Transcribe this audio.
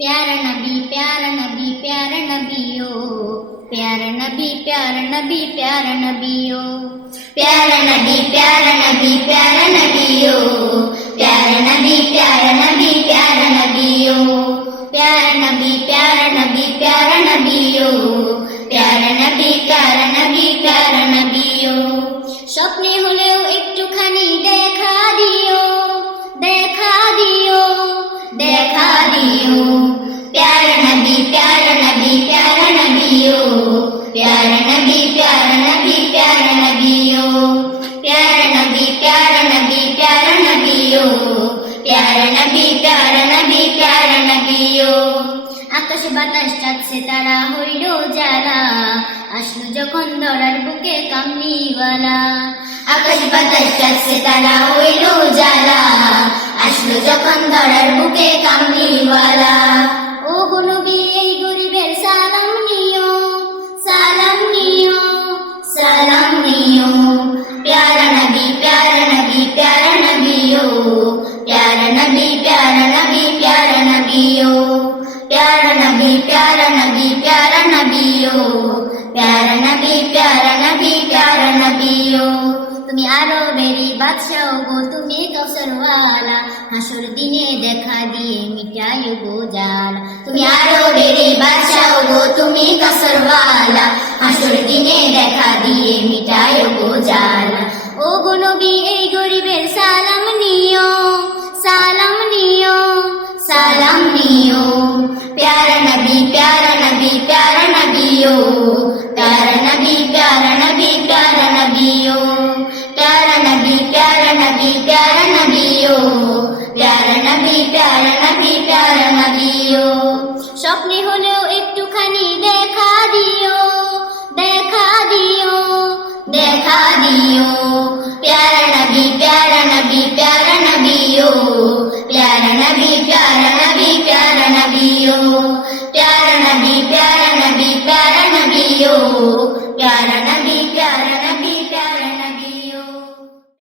प्यारा नबी प्यारा नबी प्यारा नबियो प्यारा नबी प्यारा नबी प्यारा नबियो प्यारा नबी प्यारा नबी प्यारा नबियो प्यारा नबी प्यारा नबी प्यारा नबियो प्यारा नबी प्यारा नबी प्यारा नबियो प्यारा नबी प्यारा नबी प्यारा नबियो স্বপ্নে হলেও একটুখানি দেখা দিও দেখা দিও দেখা দিও प्यारा नबी प्यारा नबी प्यारा नबियो प्यारा नबी प्यारा नबी प्यारा नबियो प्यारा नबी प्यारा नबी प्यारा नबियो प्यारा नबी प्यारा नबी प्यारा नबियो আকাশ বাতাস চাঁদ সিতারা হইল যারা আসলো যখন ধরার বুকে কামলিওয়ালা আকাশ বাতাস চাঁদ সিতারা হইল যারা আসলো যখন ধরার বুকে কামলিওয়ালা ও গো নবী এই গরিবের সালাম নিও সালাম নিও সালাম নিও প্যারা নবী প্যারা নবী প্যারা নবিयो प्यारा नबी प्यारा नबी प्यारा नबियो प्यारा नबी प्यारा नबी प्यारा नबियो प्यारा नबी प्यारा नबी प्यारा नबियो তুমি আরবেরই বাদশাহ গো তুমি কাউসারওয়ালা হাসর দিনে দেখা দিয়ে মিটাইও গো জালা তুমি আরবেরই বাদশাহ গো তুমি কাউসারওয়ালা হাসর দিনে দেখা দিয়ে মিটাইও গো জালা ও গো নবী এই গরিবের সালাম নিও সালাম নিও সালাম নিও प्यारा नबी प्यारा नबी प्यारा नबियो प्यारा नबी प्यारा नबी प्यारा नबियो प्यारा नबी प्यारा नबी प्यारा नबियो प्यारा नबी प्यारा नबी प्यारा नबियो স্বপ্নে হলেও একটুখানি দেখা দিও দেখা দিও দেখা দিও प्यारा नबी प्यारा नबी प्यारा नबियो प्यारा नबी प्यारा नबी प्यारा नबियो